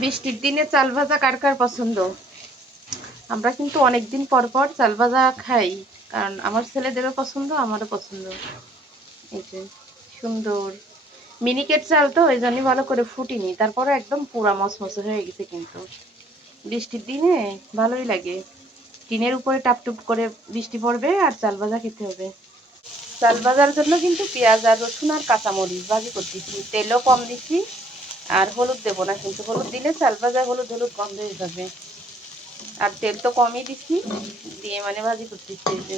বৃষ্টির দিনে চাল ভাজা কার কার পছন্দ? আমরা কিন্তু অনেকদিন পর পর চাল ভাজা খাই, কারণ আমার ছেলেদেরও পছন্দ, আমারও পছন্দ। এই যে সুন্দর মিনিকেট চাল তো, ওই জন্যই ভালো করে ফুটিনি, তারপরে একদম পুরা মচমচে হয়ে গেছে। কিন্তু বৃষ্টির দিনে ভালোই লাগে, টিনের উপরে টাপটুপ করে বৃষ্টি পড়বে আর চাল ভাজা খেতে হবে। চাল ভাজার জন্য কিন্তু পেঁয়াজ আর রসুন আর কাঁচামরিচ ভাজি করতেছি, তেলও কম দিচ্ছি। আর হলুদ দেবো না, কিন্তু হলুদ দিলে চাল ভাজা হলুদ হলুদ গন্ধ হয়ে যাবে। আর তেল তো কমই দিচ্ছি, দিয়ে মানে ভাজি করতেছি। এই যে